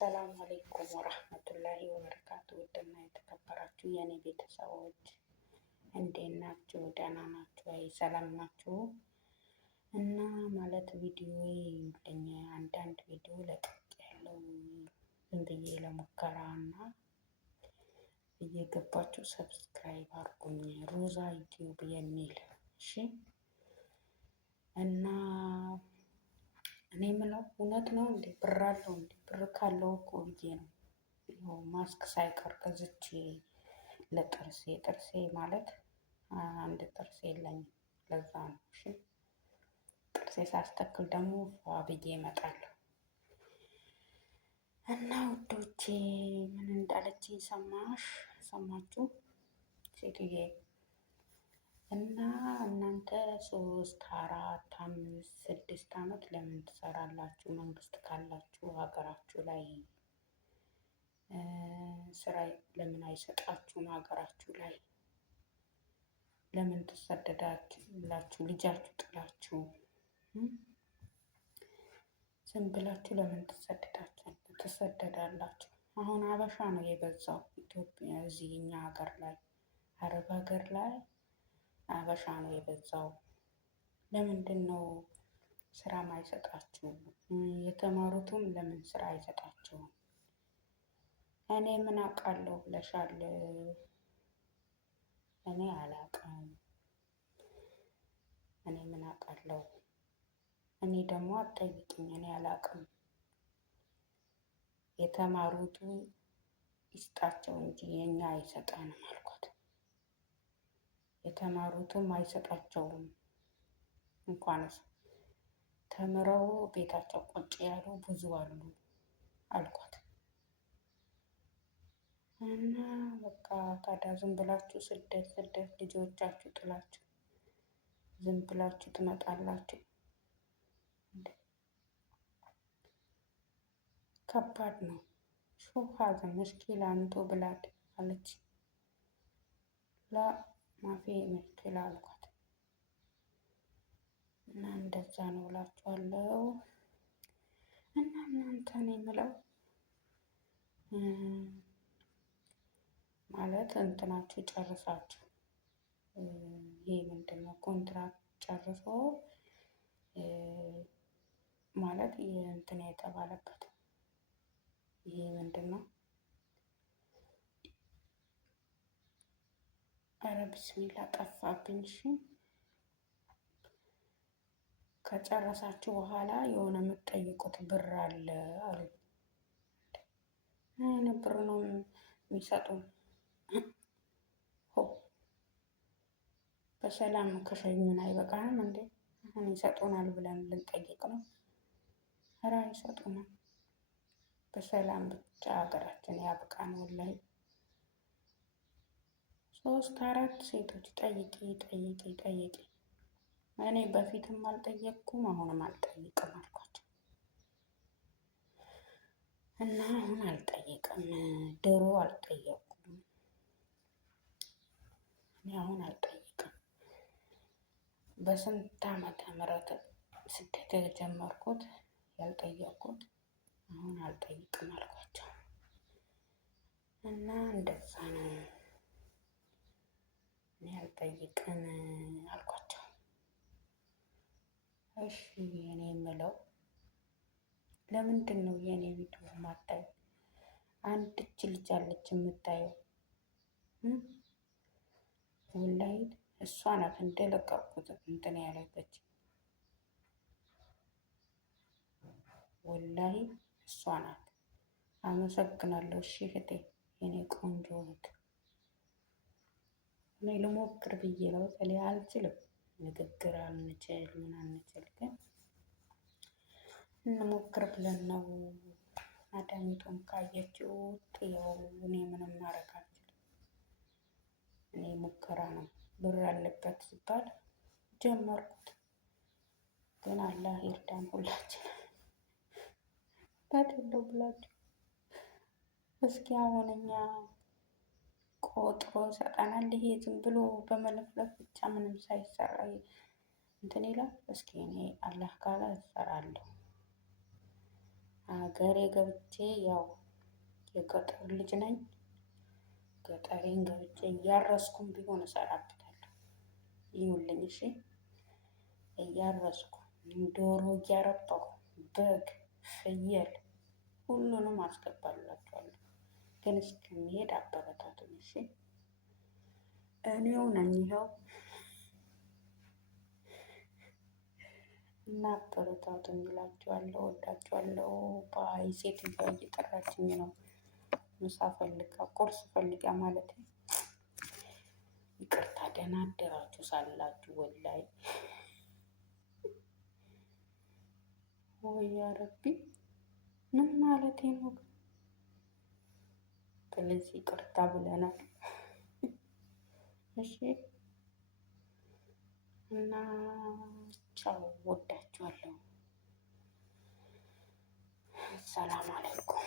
ሰላም አለይኩም ወራህመቱላሂ ወበረካቱ። ውድና የተከበራችሁ የኔ ቤተሰቦች እንዴት ናችሁ? ደህና ናችሁ ወይ? ሰላም ናችሁ? እና ማለት ቪዲዮ ይልኝ አንዳንድ ቪዲዮ ለቅቅ ያለው ዝም ብዬ ለሙከራ እና እየገባችሁ ሰብስክራይብ አድርጉኝ። ሮዛ ዩቲዩብ የሚል እሺ። እና እኔ የምለው እውነት ነው እንዴ? ብር አለው እንዴ? ብር ካለው እኮ ብዬ ነው ይኸው ማስክ ሳይቀር ገዝቼ ጥርሴ ማለት አንድ ጥርሴ የለኝም። ለዛ ነው እሺ። ጥርሴ ሳስተክል ደግሞ ፏ ብዬ እመጣለሁ። እና ውዶቼ ምን እንዳለችኝ ሰማችሁ ሴትዬ? እና እናንተ 3 4 5 6 ዓመት ለምን ትሰራላችሁ? መንግስት ካላችሁ ሀገራችሁ ላይ ስራ ለምን አይሰጣችሁም? ሀገራችሁ ላይ ለምን ትሰደዳላችሁ? ልጃችሁ ጥላችሁ ዝም ብላችሁ ለምን ትሰደዳላችሁ? አሁን ሀበሻ ነው የበዛው ኢትዮጵያ፣ እዚህ እኛ ሀገር ላይ አረብ ሀገር ላይ ሀበሻ ነው የበዛው። ለምንድን ነው ስራ ማይሰጣችሁ? የተማሩትም ለምን ስራ አይሰጣቸውም? እኔ ምን አውቃለሁ ብለሻል። እኔ አላውቅም። እኔ ምን አውቃለሁ? እኔ ደግሞ አትጠይቂኝ፣ እኔ አላውቅም። የተማሩቱ ይስጣቸው እንጂ የኛ አይሰጠንም አልኳት። የተማሩትም አይሰጣቸውም። እንኳንስ ተምረው ቤታቸው ቁጭ ያሉ ብዙ አሉ አልኳት። እና በቃ ታዲያ ዝም ብላችሁ ስደት ልጆቻችሁ ጥላችሁ ዝም ብላችሁ ትመጣላችሁ? ከባድ ነው። ሹፍ ሀዘ መሽኪላ አንቶ ብላድ አለች። ላ ማፊ መሽኪላ አልኳት። እና እንደዛ ነው እላችኋለሁ። እና እናንተን የምለው ማለት እንትናችሁ ጨርሳችሁ ይሄ ምንድነው ኮንትራት ጨርሶ ማለት እንትን የተባለበት ይሄ ምንድነው? ኧረ ቢስሚላ ጠፋብኝ። እሺ ከጨረሳችሁ በኋላ የሆነ የምትጠይቁት ብር አለ አሉ። ምን ብር ነው የሚሰጡን? በሰላም ከሸኙን አይበቃንም እንዴ? አሁን ይሰጡናል ብለን ልንጠይቅ ነው? ኧረ አይሰጡንም። በሰላም ብቻ ሀገራችን ያብቃን። ወላሂ 3 4 ሴቶች ጠይቂ። እኔ በፊትም አልጠየቅኩም አሁንም አልጠይቅም አልኳቸው። እና አሁን አልጠየቅም፣ ድሮ አልጠየቅኩም፣ እኔ አሁን አልጠየቅም። በስንት ዓመተ ምህረት ስደት የጀመርኩት ያልጠየቅኩት አሁን አልጠይቅም አልኳቸው። እና እንደዛ ነው። እኔ አልጠይቅም አልኳቸው። እሺ እኔ የምለው ለምንድን ነው የኔ ቪዲዮ ማታዩ? አንድች ልጅ አለች የምታየው ወላሂ እሷ ናት እንደለቀቁት እንትን ያለች። ወላሂ እሷ ናት። አመሰግናለሁ። እሺ እህቴ፣ የኔ ቆንጆ እህት። እኔ ልሞክር ብዬ ነው። ስለዚህ አልችልም፣ ንግግር አንችል ምን አንችል፣ ግን እንሞክር ብለን ነው። አዳሚቱን ካየችው ያው እኔ ምንም ማድረግ አልችልም። እኔ ሙከራ ነው። ብር አለበት ሲባል ጀመርኩት፣ ግን አላህ ይርዳን ሁላችን። ታደለው ብላችሁ እስኪ አሁን እኛ ቆጥሮ ይሰጠናል። ይሄ ዝም ብሎ በመለፍለፍ ብቻ ምንም ሳይሰራ እንትን ይላል። እስኪ እኔ አላህ ካለ እሰራለሁ። ሀገሬ ገብቼ ያው የገጠር ልጅ ነኝ። ገጠሬን ገብቼ እያረስኩም ቢሆን እሰራበታለሁ። ይሁንልኝ እሺ። እያረስኩ ዶሮ እያረባሁ በግ፣ ፍየል ሁሉንም አስገባላችኋለሁ። ግን እስከሚሄድ አበረታቱኝ እሺ። እኔው ነኝ ይኸው እና አበረታቱኝ እላችኋለሁ። ወዳችኋለሁ። ባይ። ሴትዮዋ እየጠራችኝ ነው። ምሳ ፈልጋ ቁርስ ፈልጋ ማለት ነው። ይቅርታ። ደህና አደራችሁ ሳላችሁ ወላይ ወይ ረቢ ምን ማለቴ ነው? ስለዚህ ይቅርታ ብለናል። እሺ እና ቻው፣ ወዳችኋለሁ። ሰላም አለይኩም።